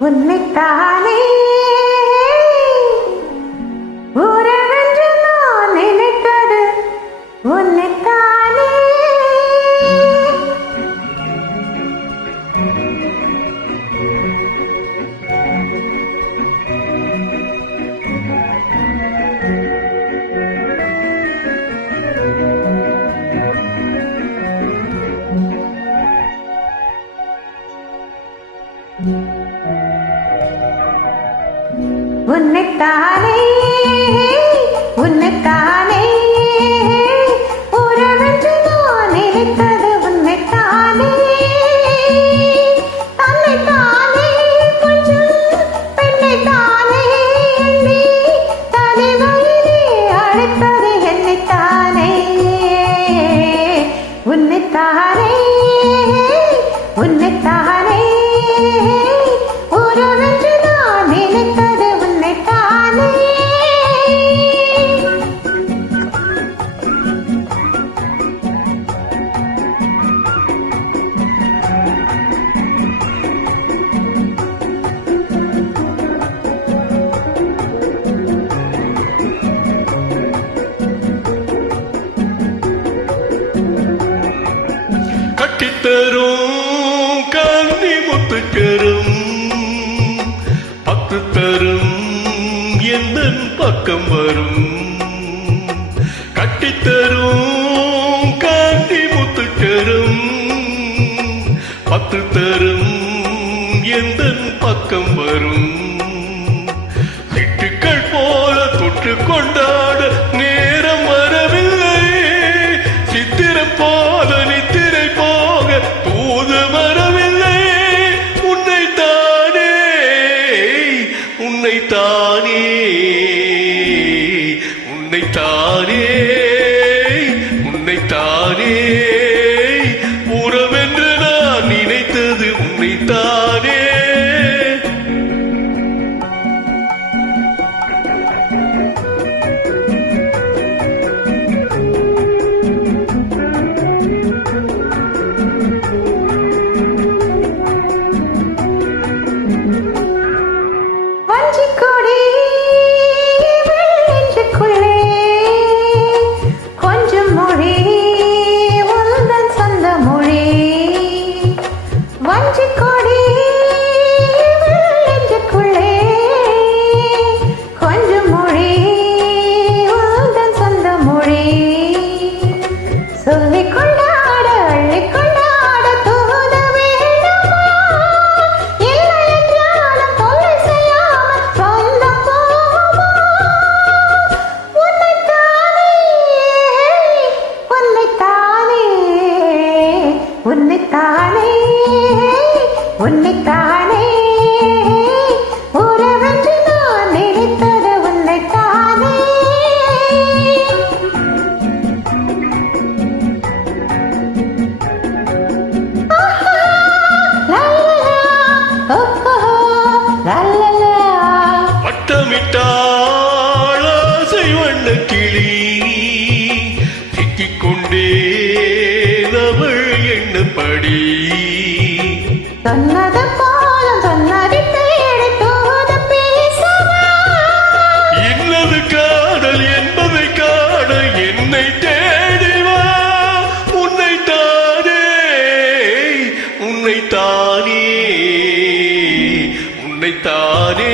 உன்னைத்தானே உறவென்று நான் நினைத்தது உன்னைத்தானே. உன்னைத்தானே உன்னைத்தானே உறவென்று நான் நினைத்தது உன்னைத்தானே. தன்னைத்தானே கொஞ்சம் பெண்ணைத்தானே எண்ணி தலைவலிலே அழைத்தது என்னைத்தானே. உன்னைத்தானே உன்னைத்தானே உறவென்று நான் நினைத்தது உன்னைத்தானே. கட்டித்தரும் கன்னி முத்துக்கரும் பத்து தரும் எந்தன் பக்கம் வரும். கட்டித்தரும் கன்னி முத்துக்கரும் பத்து தரும் எந்தன் பக்கம் வரும். சிட்டுக்கள் போல தொற்று கொண்டாட நேரம் வரவில்லை. சித்திரம் போல நித்திரை போக தூது வரவில்லை. உன்னைத்தானே உன்னைத்தானே உன்னைத்தானே உன்னைத்தானே உறவென்று நான் நினைத்தது உன்னைத்தானே. வஞ்சிக்கொடி நெஞ்சுக்குள்ளே கொஞ்சம் மொழி உந்தன் சொந்த மொழி. வஞ்சிக்கொடி நெஞ்சுக்குள்ளே கொஞ்சம் மொழி உந்தன் சொந்த மொழி. சொல்லிக் கொண்டாட அள்ளிக் கொண்டாட தூத வேண்டுமா? இல்லை என்றாலும் தொல்லை செய்யாமல் சொல்ல போமா? உன்னைத்தானே உன்னைத்தானே உன்னைத்தானே உன்னைத்தானே உறவென்று நான் நினைத்தது உன்னைத்தானே. வட்டமிட்டாள் ஆசை வண்ண கிளி சிக்கிக்கொண்டே அவள் எண்ணப்படி. சொன்னது போலும் சொன்னதை தேடி தூது பேசவா? இன்னது காதல் என்பதை காண என்னை தேடிவா. உன்னைத்தானே உன்னைத்தானே உன்னைத்தானே